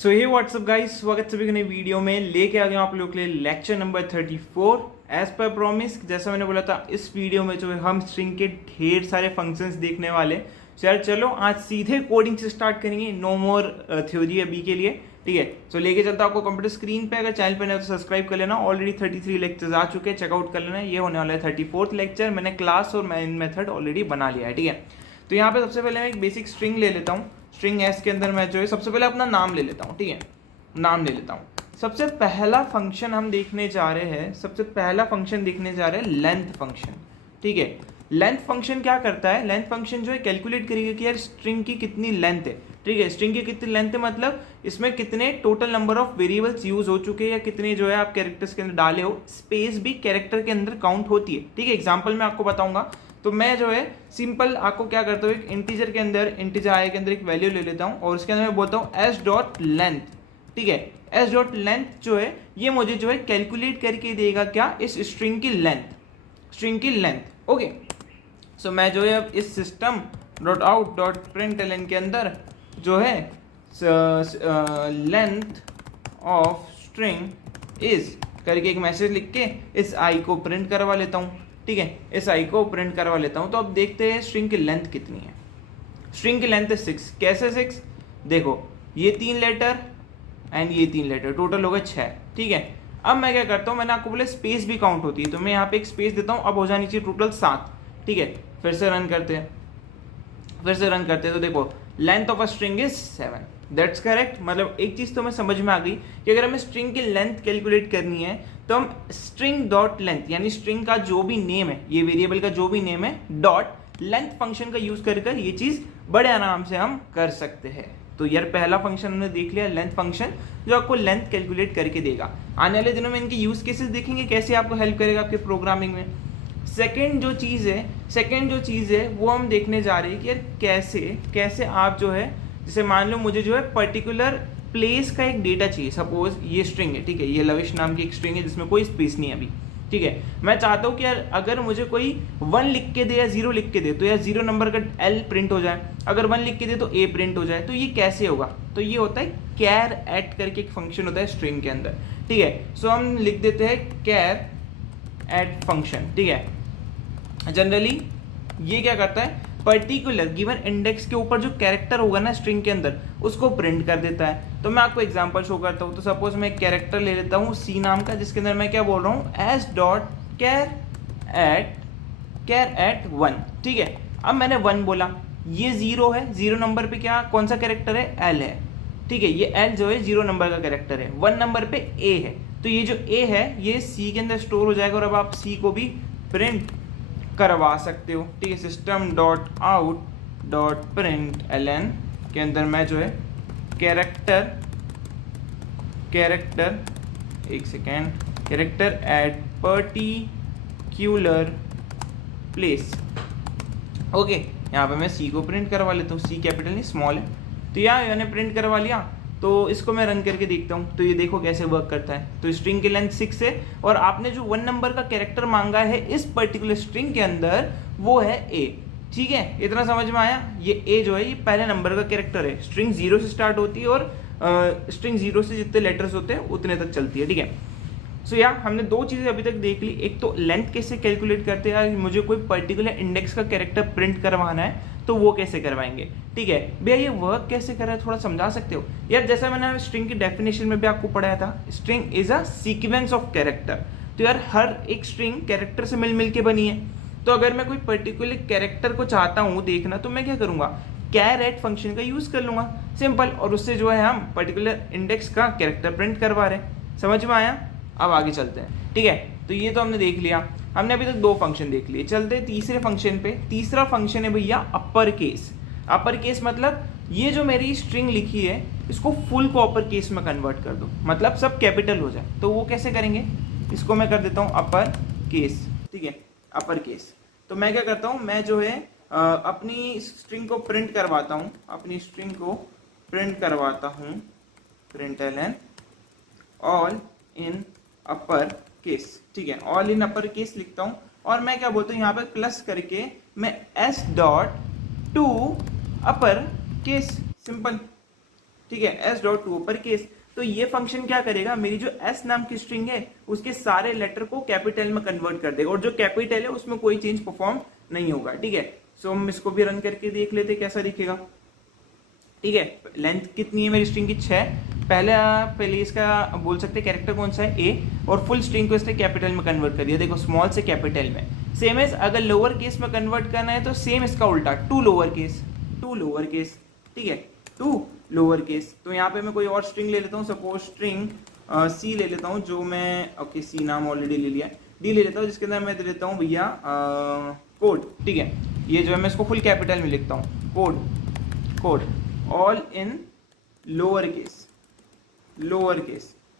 सो हे WhatsApp guys, स्वागत सभी के नई वीडियो में लेके आ गया हूं आप लोगों के लिए lecture number 34। As per promise, जैसा मैंने बोला था, इस वीडियो में जो है हम स्ट्रिंग के ढेर सारे फंक्शंस देखने वाले। यार चलो आज सीधे कोडिंग से स्टार्ट करेंगे, नो मोर थ्योरी अभी के लिए। ठीक है, तो लेके चलता हूं आपको कंप्यूटर स्क्रीन पे। अगर चैनल पे नहीं तो सब्सक्राइब कर लेना। ऑलरेडी 33 लेक्चर्स आ चुके हैं, चेकआउट कर लेना। ये होने वाला है 34th लेक्चर। मैंने क्लास और मेन मेथड ऑलरेडी बना लिया है। ठीक है, तो यहाँ पे सबसे पहले मैं एक बेसिक स्ट्रिंग ले लेता हूँ। स्ट्रिंग एस के अंदर मैं जो है सबसे पहले अपना नाम ले लेता हूँ। ठीक है, नाम ले लेता हूँ। सबसे पहला फंक्शन हम देखने जा रहे हैं, सबसे पहला फंक्शन देखने जा रहे हैं लेंथ फंक्शन। ठीक है, लेंथ फंक्शन क्या करता है? लेंथ फंक्शन जो है कैलकुलेट करेगा कि यार स्ट्रिंग की कितनी लेंथ है। ठीक है, स्ट्रिंग की कितनी लेंथ है मतलब इसमें कितने total number of variables use हो चुके हैं या कितने जो है आप कैरेक्टर्स के अंदर डाले हो। स्पेस भी कैरेक्टर के अंदर काउंट होती है। ठीक है, एग्जाम्पल मैं आपको बताऊंगा। तो मैं जो है सिंपल आपको क्या करता हूँ, एक इंटीजर के अंदर, इंटीजर आई के अंदर एक वैल्यू ले लेता हूँ और उसके अंदर मैं बोलता हूँ एस डॉट लेंथ। ठीक है, एस डॉट लेंथ जो है ये मुझे जो है कैलकुलेट करके देगा क्या, इस स्ट्रिंग की लेंथ, स्ट्रिंग की लेंथ। ओके, सो मैं जो है अब इस system dot out dot println के अंदर जो है लेंथ ऑफ स्ट्रिंग इज करके एक मैसेज लिख के इस आई को प्रिंट करवा लेता हूँ। ठीक है, इस आई को प्रिंट करवा लेता हूँ। तो अब देखते हैं स्ट्रिंग की लेंथ कितनी है। स्ट्रिंग की लेंथ है 6। कैसे 6? देखो, ये 3 लेटर एंड ये 3 लेटर, टोटल हो गए 6। ठीक है, अब मैं क्या करता हूँ, मैंने आपको बोला स्पेस भी काउंट होती है, तो मैं यहाँ पे एक स्पेस देता हूँ। अब हो जानी चाहिए टोटल 7। ठीक है, फिर से रन करते हैं, फिर से रन करते हैं। तो देखो length of a string is 7। That's correct. मतलब एक चीज तो मैं समझ में आ गई कि अगर हमें स्ट्रिंग की लेंथ कैलकुलेट करनी है तो हम स्ट्रिंग डॉट लेंथ, यानी स्ट्रिंग का जो भी नेम है, ये वेरिएबल का जो भी नेम है, डॉट लेंथ फंक्शन का यूज कर ये चीज बड़े आराम से हम कर सकते हैं। तो यार पहला फंक्शन हमने देख लिया, लेंथ फंक्शन, जो आपको लेंथ कैलकुलेट करके देगा। आने वाले दिनों में इनके यूज केसेस देखेंगे, कैसे आपको हेल्प करेगा आपके प्रोग्रामिंग में। सेकेंड जो चीज़ है वो हम देखने जा रहे हैं कि यार कैसे आप जो है, जैसे मान लो मुझे जो है पर्टिकुलर प्लेस का एक डेटा चाहिए। सपोज ये स्ट्रिंग है, ठीक है, ये लविश नाम की एक स्ट्रिंग है जिसमें कोई स्पेस नहीं है अभी। ठीक है, मैं चाहता हूँ कि यार अगर मुझे कोई 1 लिख के दे या 0 लिख के दे तो यार 0 नंबर का L प्रिंट हो जाए, अगर 1 लिख के दे तो A प्रिंट हो जाए। तो ये कैसे होगा? तो ये होता है कैर एट करके एक फंक्शन होता है स्ट्रिंग के अंदर। ठीक है, सो हम लिख देते हैं कैर एट फंक्शन। ठीक है, जनरली ये क्या करता है, पर्टिकुलर गिवन इंडेक्स के ऊपर जो कैरेक्टर होगा ना स्ट्रिंग के अंदर, उसको प्रिंट कर देता है। तो मैं आपको एग्जांपल शो करता हूँ। तो सपोज मैं एक कैरेक्टर ले लेता हूँ सी नाम का, जिसके अंदर मैं क्या बोल रहा हूँ, एस डॉट कैर एट 1। ठीक है, अब मैंने 1 बोला, ये 0 है, 0 नंबर पे क्या, कौन सा कैरेक्टर है, एल है। ठीक है, ये एल जो है 0 नंबर का कैरेक्टर है। 1 नंबर पे ए है, तो ये जो ए है ये सी के अंदर स्टोर हो जाएगा और अब आप सी को भी प्रिंट करवा सकते हो। ठीक है, system dot out dot print LN के अंदर मैं जो है कैरेक्टर एक second, character at particular place. Okay, यहाँ पे मैं सी को प्रिंट करवा लेता हूँ। सी कैपिटल नहीं, स्मॉल है। तो यहाँ मैंने प्रिंट करवा लिया। तो इसको मैं रन करके देखता हूँ, तो ये देखो कैसे वर्क करता है। तो स्ट्रिंग की लेंथ 6 है और आपने जो 1 नंबर का कैरेक्टर मांगा है इस पर्टिकुलर स्ट्रिंग के अंदर, वो है ए। ठीक है, इतना समझ में आया? ये ए जो है ये पहले नंबर का कैरेक्टर है। स्ट्रिंग 0 से स्टार्ट होती है और स्ट्रिंग 0 से जितने लेटर्स होते हैं उतने तक चलती है। ठीक है, सो यार हमने 2 चीज़ें अभी तक देख ली। एक तो लेंथ कैसे कैलकुलेट करते हैं, मुझे कोई पर्टिकुलर इंडेक्स का कैरेक्टर प्रिंट करवाना है तो वो कैसे करवाएंगे। ठीक है भैया, ये वर्क कैसे कर रहा है थोड़ा समझा सकते हो? यार जैसा मैंने स्ट्रिंग की डेफिनेशन में भी आपको पढ़ाया था, string is a sequence of character. तो यार हर एक स्ट्रिंग कैरेक्टर से मिल के बनी है। तो अगर मैं कोई पर्टिकुलर कैरेक्टर को चाहता हूँ देखना, तो मैं क्या करूँगा, कैर एट फंक्शन का यूज कर लूंगा, सिंपल। और उससे जो है हम पर्टिकुलर इंडेक्स का कैरेक्टर प्रिंट करवा रहे हैं। समझ में आया? अब आगे चलते हैं। ठीक है, तो ये तो हमने देख लिया। हमने अभी तक 2 फंक्शन देख लिए, चलते हैं तीसरे फंक्शन पे। तीसरा फंक्शन है भैया अपर केस। अपर केस मतलब ये जो मेरी स्ट्रिंग लिखी है इसको फुल को अपर केस में कन्वर्ट कर दो, मतलब सब कैपिटल हो जाए। तो वो कैसे करेंगे, इसको मैं कर देता हूँ अपर केस। ठीक है, अपर केस। तो मैं क्या करता हूँ, मैं जो है अपनी स्ट्रिंग को प्रिंट करवाता हूँ, print LN all in upper case. ठीक है, ऑल इन अपर केस लिखता हूं और मैं क्या बोलता हूं, यहाँ पे प्लस करके मैं S dot to upper case, simple. ठीक है, S dot to upper case. तो ये फंक्शन क्या करेगा, मेरी जो एस नाम की स्ट्रिंग है उसके सारे लेटर को कैपिटल में कन्वर्ट कर देगा, और जो कैपिटल है उसमें कोई चेंज परफॉर्म नहीं होगा। ठीक है, सो हम इसको भी रन करके देख लेते कैसा दिखेगा। ठीक है, लेंथ कितनी है मेरी स्ट्रिंग की, 6। पहले इसका बोल सकते कैरेक्टर कौन सा है, ए, और फुल स्ट्रिंग को इसने कैपिटल में कन्वर्ट कर दिया, देखो स्मॉल से कैपिटल में। सेम एज अगर लोअर केस में कन्वर्ट करना है तो सेम इसका उल्टा, टू लोअर केस। ठीक है, टू लोअर केस। तो यहाँ पे मैं कोई और स्ट्रिंग ले लेता हूँ, सपोज स्ट्रिंग सी ले लेता हूँ, जो मैं ओके सी नाम ऑलरेडी ले लिया, डी ले लेता हूँ, जिसके अंदर मैं दे देता हूँ भैया कोड। ठीक है, ये जो है मैं इसको फुल कैपिटल में लिखता हूँ, code all in lower case.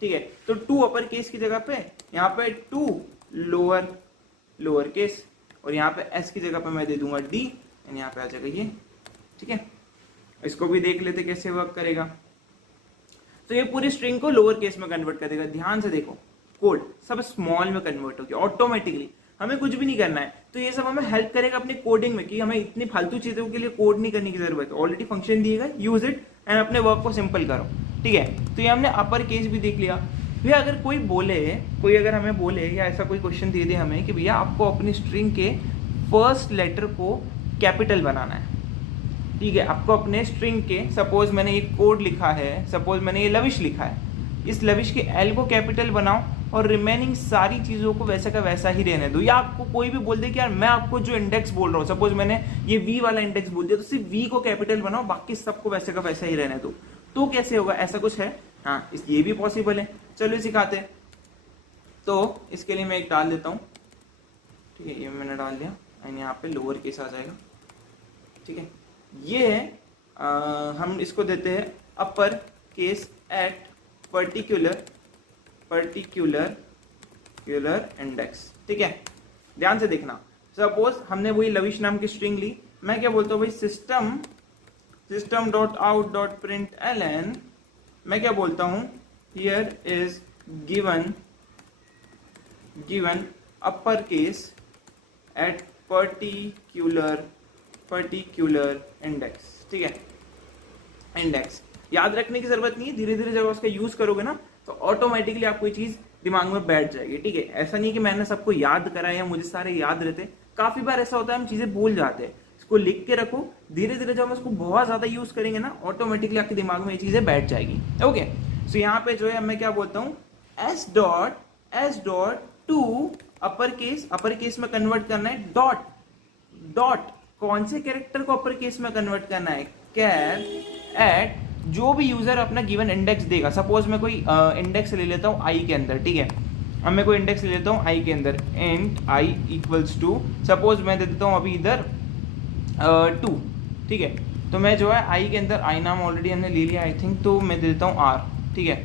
ठीक है, तो टू अपर केस की जगह पे यहाँ पे टू लोअर केस, और यहाँ पे एस की जगह पे मैं दे दूंगा डी, एंड यहाँ पे आ जाएगा ये। ठीक है, इसको भी देख लेते कैसे वर्क करेगा। तो ये पूरी स्ट्रिंग को लोअर केस में कन्वर्ट कर देगा। ध्यान से देखो, कोड सब स्मॉल में कन्वर्ट होगी ऑटोमेटिकली, हमें कुछ भी नहीं करना है। तो ये सब हमें हेल्प करेगा अपने कोडिंग में, कि हमें इतनी फालतू चीजों के लिए कोड नहीं करने की जरूरत है, ऑलरेडी फंक्शन दिएगा, यूज इट एंड अपने वर्क को सिंपल करो। ठीक है, तो ये हमने अपर केस भी देख लिया। भैया अगर कोई अगर हमें बोले या ऐसा कोई क्वेश्चन दे दे हमें कि भैया आपको अपनी स्ट्रिंग के फर्स्ट लेटर को कैपिटल बनाना है। ठीक है, आपको अपने स्ट्रिंग के, सपोज मैंने ये कोड लिखा है, सपोज मैंने ये लविश लिखा है, इस लविश के एल को कैपिटल बनाओ और रिमेनिंग सारी चीजों को वैसा का वैसा ही रहने दो। या आपको कोई भी बोल दे कि यार मैं आपको जो इंडेक्स बोल रहा हूँ, सपोज मैंने ये वी वाला इंडेक्स बोल दिया, तो सिर्फ वी को कैपिटल बनाओ, बाकी सबको वैसे का वैसा ही रहने दो। तो कैसे होगा, ऐसा कुछ है? हाँ, ये भी पॉसिबल है, चलो सिखाते हैं। तो इसके लिए मैं एक डाल देता हूँ। ठीक है, ये मैंने डाल दिया, एंड यहाँ पे लोअर केस आ जाएगा। ठीक है, ये है हम इसको देते हैं अपर केस एट पर्टिकुलर इंडेक्स। ठीक है, ध्यान से देखना। सपोज हमने वही लविश नाम की स्ट्रिंग ली, मैं क्या बोलता हूँ भाई, system dot out dot print L N, मैं क्या बोलता हूँ, here is given upper case at particular index. ठीक है, इंडेक्स याद रखने की जरूरत नहीं है, धीरे धीरे जब उसका यूज करोगे ना तो ऑटोमेटिकली आपको ये चीज दिमाग में बैठ जाएगी। ठीक है, ऐसा नहीं कि मैंने सबको याद करा या मुझे सारे याद रहते, काफी बार ऐसा होता है हम चीजें भूल जाते हैं। इसको लिख के रखो, धीरे धीरे जब हम इसको बहुत ज्यादा यूज करेंगे ना, ऑटोमेटिकली आपके दिमाग में ये चीजें बैठ जाएगी। ओके, सो यहाँ पे जो है मैं क्या बोलता हूँ, S dot to upper case में कन्वर्ट करना है, डॉट कौन से कैरेक्टर को अपर केस में कन्वर्ट करना है, कैर एट जो भी यूजर अपना गिवन इंडेक्स देगा। सपोज मैं कोई इंडेक्स ले लेता हूँ आई के अंदर। ठीक है, अब मैं कोई इंडेक्स ले लेता हूँ आई के अंदर, int I equals to, suppose मैं दे देता हूँ अभी इधर 2। ठीक है, तो मैं जो है आई के अंदर, आई नाम ऑलरेडी हमने ले लिया आई थिंक, तो मैं दे देता हूँ आर। ठीक है,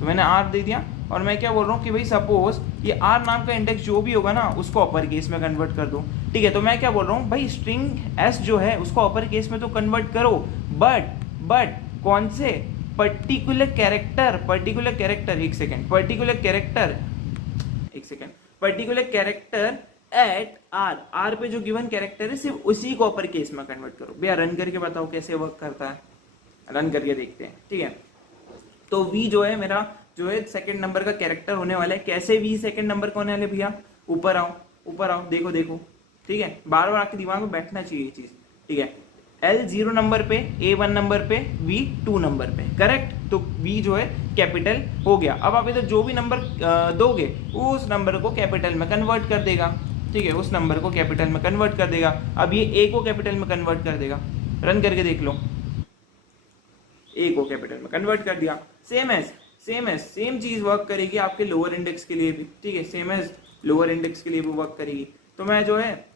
तो मैंने आर दे दिया, और मैं क्या बोल रहा हूँ कि भाई सपोज ये आर नाम का इंडेक्स जो भी होगा ना उसको अपर केस में कन्वर्ट कर दो। ठीक है, तो मैं क्या बोल रहा हूँ भाई, स्ट्रिंग एस जो है उसको अपर केस में तो कन्वर्ट करो, बट कौन से particular character, particular character at R पे जो गिवन कैरेक्टर है सिर्फ उसी को अपर केस में कन्वर्ट करो। भैया रन करके बताओ कैसे वर्क करता है, रन करके देखते हैं। ठीक है, तो वी जो है मेरा जो है सेकंड नंबर का कैरेक्टर होने वाला है। कैसे वी सेकंड नंबर का होने वाले भैया, ऊपर आओ, देखो। ठीक है, बार बार आपके दिमाग में बैठना चाहिए ये चीज। ठीक है, L 0 नंबर पे, A 1 नंबर पे, V 2 नंबर पे, करेक्ट। तो V जो है कैपिटल हो गया। अब आप इधर जो भी नंबर दोगे उस नंबर को कैपिटल में कन्वर्ट कर देगा। ठीक है, उस नंबर को कैपिटल में कन्वर्ट कर देगा। अब ये A को कैपिटल में कन्वर्ट कर देगा, रन करके देख लो, A को कैपिटल में कन्वर्ट कर दिया। सेम चीज वर्क करेगी आपके लोअर इंडेक्स के लिए भी। ठीक है, सेम एज लोअर इंडेक्स के लिए भी वर्क करेगी। तो मैं जो है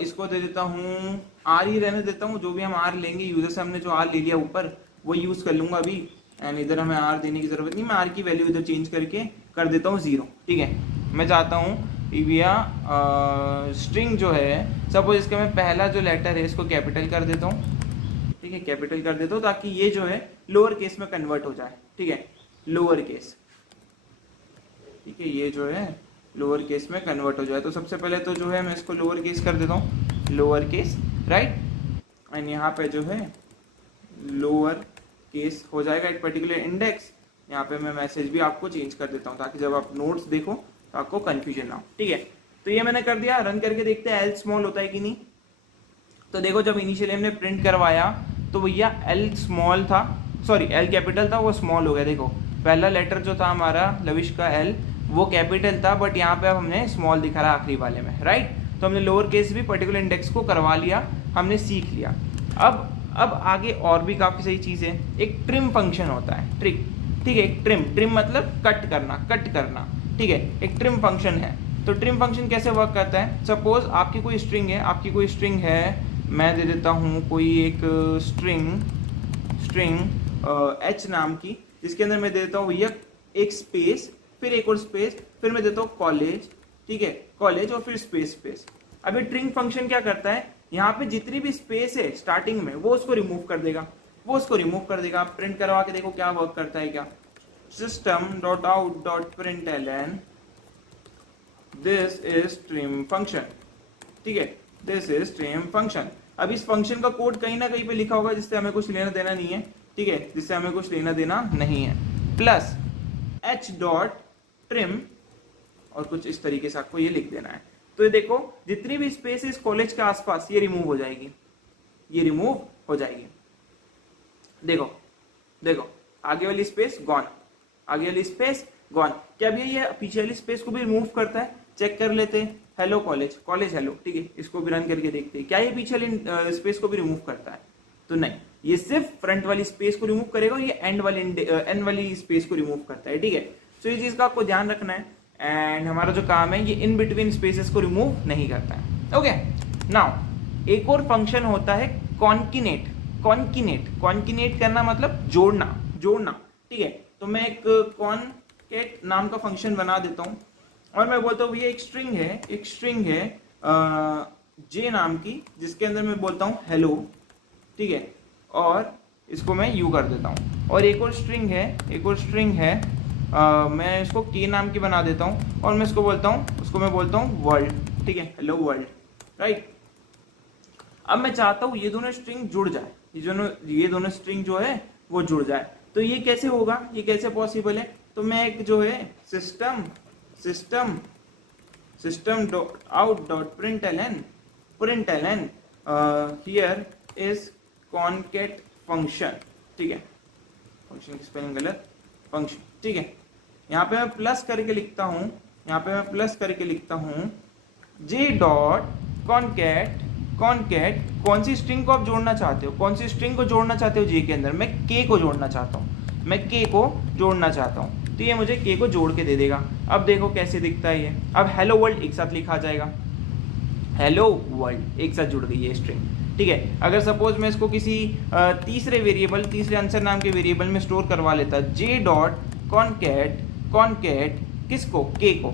इसको दे देता हूँ, आर ही रहने देता हूँ, जो भी हम आर लेंगे यूजर से हमने जो आर ले लिया ऊपर वो यूज कर लूंगा अभी, एंड इधर हमें आर देने की जरूरत नहीं, मैं आर की वैल्यू इधर चेंज करके कर देता हूँ 0। ठीक है, मैं चाहता हूँ भैया स्ट्रिंग जो है, सपोज इसका मैं पहला जो लेटर है इसको कैपिटल कर देता हूँ। ठीक है, कैपिटल कर देता हूँ ताकि ये जो है लोअर केस में कन्वर्ट हो जाए। ठीक है, लोअर केस, ठीक है, ये जो है लोअर केस में कन्वर्ट हो जाए। तो सबसे पहले तो जो है मैं इसको लोअर केस कर देता हूँ, लोअर केस, राइट, एंड यहाँ पे जो है लोअर केस हो जाएगा एक पर्टिकुलर इंडेक्स। यहाँ पे मैं मैसेज भी आपको चेंज कर देता हूँ ताकि जब आप नोट्स देखो तो आपको कंफ्यूजन ना हो, ठीक है। तो ये मैंने कर दिया, रन करके देखते हैं एल स्मॉल होता है कि नहीं। तो देखो जब इनिशियली हमने प्रिंट करवाया तो भैया एल स्मॉल था, सॉरी एल कैपिटल था, वो स्मॉल हो गया। देखो पहला लेटर जो था हमारा लविश का एल वो कैपिटल था, बट यहाँ पे अब हमने स्मॉल दिखा रहा आखिरी वाले में, राइट। तो हमने लोअर केस भी पर्टिकुलर इंडेक्स को करवा लिया, हमने सीख लिया। अब आगे और भी काफ़ी सही चीज़ें, एक ट्रिम फंक्शन होता है, ट्रिक, ठीक है। ट्रिम मतलब कट करना, ठीक है, एक ट्रिम फंक्शन है। तो ट्रिम फंक्शन कैसे वर्क करता है, सपोज आपकी कोई स्ट्रिंग है, मैं दे देता हूँ कोई एक स्ट्रिंग एच नाम की, जिसके अंदर मैं दे देता हूँ भैया एक स्पेस, फिर एक और स्पेस, फिर मैं देता हूँ कॉलेज, ठीक है, कॉलेज और फिर स्पेस। अब ये ट्रिम फंक्शन क्या करता है, यहाँ पे जितनी भी स्पेस है स्टार्टिंग में वो उसको रिमूव कर देगा, आप प्रिंट करवा के देखो क्या वर्क करता है क्या। system.out.println this is trim function, ठीक है, दिस इज ट्रिम फंक्शन। अब इस फंक्शन का कोड कहीं ना कहीं पे लिखा होगा जिससे हमें कुछ लेना देना नहीं है, ठीक है, जिससे हमें कुछ लेना देना नहीं है, प्लस h.trim और कुछ इस तरीके से आपको ये लिख देना है। तो ये देखो जितनी भी स्पेस है इस कॉलेज के आसपास ये रिमूव हो जाएगी, देखो आगे वाली स्पेस गॉन, क्या भैया ये पीछे वाली स्पेस को भी रिमूव करता है, चेक कर लेते हैं। हेलो कॉलेज हेलो, ठीक है, इसको भी रन करके देखते हैं क्या ये पीछे वाली स्पेस को भी रिमूव करता है। तो नहीं, ये सिर्फ फ्रंट वाली स्पेस को रिमूव करेगा और ये एंड वाली स्पेस को रिमूव करता है, ठीक है। तो ये चीज का आपको ध्यान रखना है, एंड हमारा जो काम है ये इन बिटवीन स्पेसेस को रिमूव नहीं करता है, ओके। नाउ एक और फंक्शन होता है कॉन्किनेट करना मतलब जोड़ना, ठीक है। तो मैं एक कॉनकेट नाम का फंक्शन बना देता हूँ और मैं बोलता हूँ भैया एक स्ट्रिंग है जे नाम की, जिसके अंदर मैं बोलता हूँ हेलो, ठीक है, और इसको मैं यू कर देता हूँ। और एक और स्ट्रिंग है मैं इसको के नाम की बना देता हूँ और मैं उसको मैं बोलता हूँ वर्ल्ड, ठीक है, हेलो वर्ल्ड, राइट। अब मैं चाहता हूँ ये दोनों स्ट्रिंग जुड़ जाए, ये दोनों स्ट्रिंग जो है वो जुड़ जाए। तो ये कैसे होगा, ये कैसे पॉसिबल है, तो मैं एक जो है system.out.println हियर इज कॉनकेट फंक्शन, ठीक है, फंक्शन की स्पेलिंग गलत, फंक्शन, ठीक है। यहाँ पे मैं प्लस करके लिखता हूँ जे डॉट कॉनकेट, कौन सी स्ट्रिंग को आप जोड़ना चाहते हो, जे के अंदर मैं के को जोड़ना चाहता हूँ, तो ये मुझे के को जोड़ के दे देगा। अब देखो कैसे दिखता है ये, अब हेलो वर्ल्ड एक साथ लिखा जाएगा, हेलो वर्ल्ड एक साथ जुड़ गई है स्ट्रिंग, ठीक है। अगर सपोज मैं इसको किसी तीसरे आंसर नाम के वेरिएबल में स्टोर करवा लेता, जे डॉट कॉनकेट किसको, के को,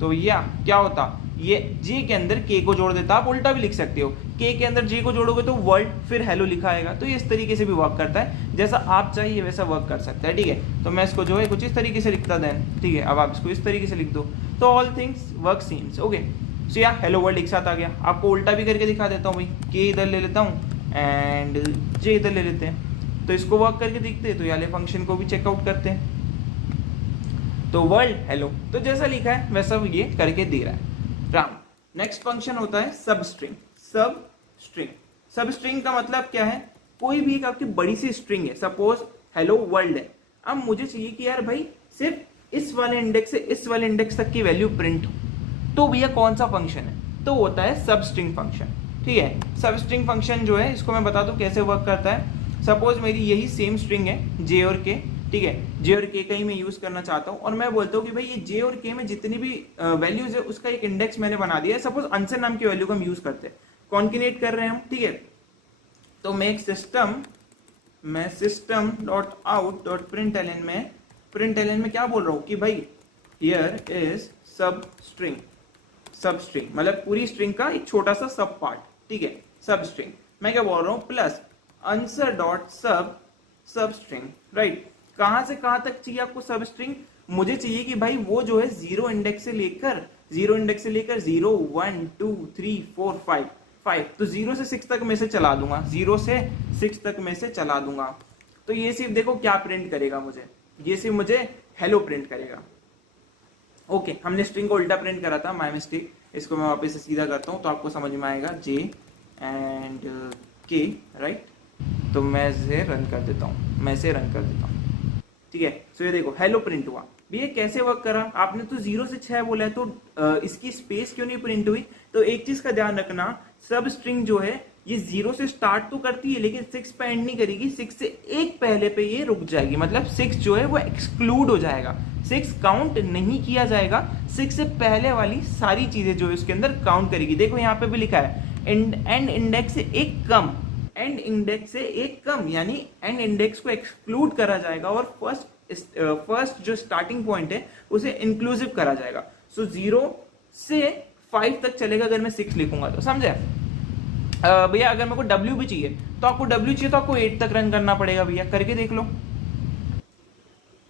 तो यह क्या होता, ये जे के अंदर के को जोड़ देता। आप उल्टा भी लिख सकते हो, के अंदर जे को जोड़ोगे तो वर्ल्ड फिर हेलो लिखा आएगा। तो ये इस तरीके से भी वर्क करता है, जैसा आप चाहिए वैसा वर्क कर सकता है, ठीक है। तो मैं इसको जो है कुछ इस तरीके से लिखता देन, ठीक है। अब आप इसको इस तरीके से लिख दो तो all things work seems, okay. So या हेलो वर्ल्ड एक साथ आ गया। आपको उल्टा भी करके दिखा देता हूँ भाई, के इधर ले लेता हूँ एंड जे इधर ले लेते हैं, तो इसको वर्क करके दिखते हैं। तो ये वाले फंक्शन को भी चेकआउट करते हैं, तो वर्ल्ड हेलो, तो जैसा लिखा है वैसा ये करके दे रहा है राम। नेक्स्ट फंक्शन होता है सबस्ट्रिंग का मतलब क्या है, कोई भी एक आपकी बड़ी सी स्ट्रिंग है, सपोज हेलो वर्ल्ड है। अब मुझे चाहिए कि यार भाई सिर्फ इस वाले इंडेक्स से इस वाले इंडेक्स तक की वैल्यू प्रिंट हो, तो भैया कौन सा फंक्शन है, तो होता है सबस्ट्रिंग फंक्शन, ठीक है। सबस्ट्रिंग फंक्शन जो है इसको मैं बता दूं कैसे वर्क करता है। सपोज मेरी यही सेम स्ट्रिंग है जे और के, ठीक है, जे और के का ही मैं यूज करना चाहता हूँ और मैं बोलता हूँ कि भाई ये जे और के में जितनी भी वैल्यूज है उसका एक इंडेक्स मैंने बना दिया है। सपोज आंसर नाम की वैल्यू को हम यूज करते हैं, कॉन्किनेट कर रहे हैं हम, ठीक है। तो मैं एक system.out.println में क्या बोल रहा हूँ कि भाई हियर इज सबस्ट्रिंग मतलब पूरी स्ट्रिंग का एक छोटा सा सब पार्ट, ठीक है, सबस्ट्रिंग। मैं क्या बोल रहा हूँ, plus answer dot substring, right. कहां से कहां तक चाहिए आपको सबस्ट्रिंग, मुझे चाहिए कि भाई वो जो है जीरो इंडेक्स से लेकर 0 1 2 3 4 5, तो 0 से 6 तक में से चला दूंगा, तो ये सिर्फ देखो क्या प्रिंट करेगा मुझे, ये सिर्फ मुझे हेलो प्रिंट करेगा। ओके, हमने स्ट्रिंग को उल्टा प्रिंट करा था, माय मिस्टेक। इसको मैं वापस से सीधा करता हूँ तो आपको समझ में आएगा, जे एंड के, राइट। तो मैं इसे रन कर देता हूँ, मैं इसे रन कर देता हूँ, ठीक है। सो ये देखो हेलो प्रिंट हुआ। भैया कैसे वर्क करा? आपने तो 0 से 6 बोला है, तो इसकी स्पेस क्यों नहीं प्रिंट हुई? तो एक चीज का ध्यान रखना, सब स्ट्रिंग जो है ये 0 से स्टार्ट तो करती है लेकिन 6 पे एंड नहीं करेगी, 6 से एक पहले पे ये रुक जाएगी, मतलब 6 जो है वो एक्सक्लूड हो जाएगा, 6 काउंट नहीं किया जाएगा, 6 से पहले वाली सारी चीजें जो है उसके अंदर काउंट करेगी। देखो यहाँ पे भी लिखा है एंड इंडेक्स से एक कम, एंड इंडेक्स से एक कम, यानी एंड इंडेक्स को एक्सक्लूड करा जाएगा और फर्स्ट जो स्टार्टिंग पॉइंट है उसे इंक्लूसिव करा जाएगा। सो 0 से 5 तक चलेगा अगर मैं 6 लिखूंगा तो, समझे? भैया अगर मेरे को W भी चाहिए तो आपको W चाहिए तो आपको 8 तक रन करना पड़ेगा, भैया करके देख लो।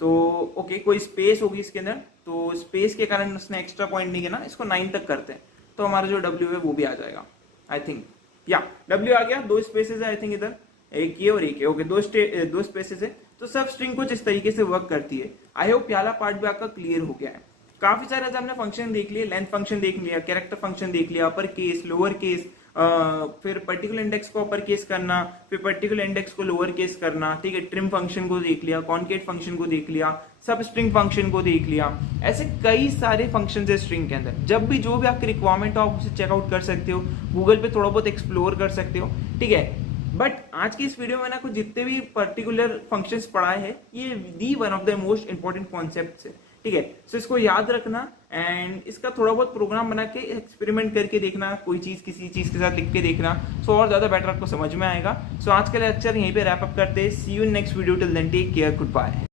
तो ओके, कोई स्पेस होगी इसके अंदर, तो स्पेस के कारण उसने एक्स्ट्रा पॉइंट नहीं किया ना, इसको 9 तक करते हैं तो हमारा जो W है वो भी आ जाएगा, आई थिंक। या W आ गया, 2 स्पेसेस है आई थिंक इधर, एक ये और एक ये। ओके, 2 स्पेसेस है। तो सब स्ट्रिंग कुछ इस तरीके से वर्क करती है। आई होप पहला पार्ट भी आपका क्लियर हो गया है। काफी सारे हमने फंक्शन देख लिए, लेंथ फंक्शन देख लिया, कैरेक्टर फंक्शन देख लिया, अपर केस, लोअर केस, फिर पर्टिकुलर इंडेक्स को अपर केस करना, फिर पर्टिकुलर इंडेक्स को लोअर केस करना, ठीक है। ट्रिम फंक्शन को देख लिया, कॉन्केट फंक्शन को देख लिया, सब स्ट्रिंग फंक्शन को देख लिया। ऐसे कई सारे फंक्शन है स्ट्रिंग के अंदर। जब भी जो भी आपकी रिक्वायरमेंट हो आप उसे चेकआउट कर सकते हो, गूगल पे थोड़ा बहुत एक्सप्लोर कर सकते हो, ठीक है। बट आज की इस वीडियो में ना कुछ जितने भी पर्टिकुलर फंक्शंस पढ़ाए हैं ये the one of the most important concepts है, ठीक है। सो इसको याद रखना एंड इसका थोड़ा बहुत प्रोग्राम बना के एक्सपेरिमेंट करके देखना, कोई चीज किसी चीज के साथ लिख के देखना, सो और ज्यादा बेटर आपको समझ में आएगा। सो आज का लेक्चर यहीं पे रैप अप करते हैं। See you in next video, till then take care, good bye.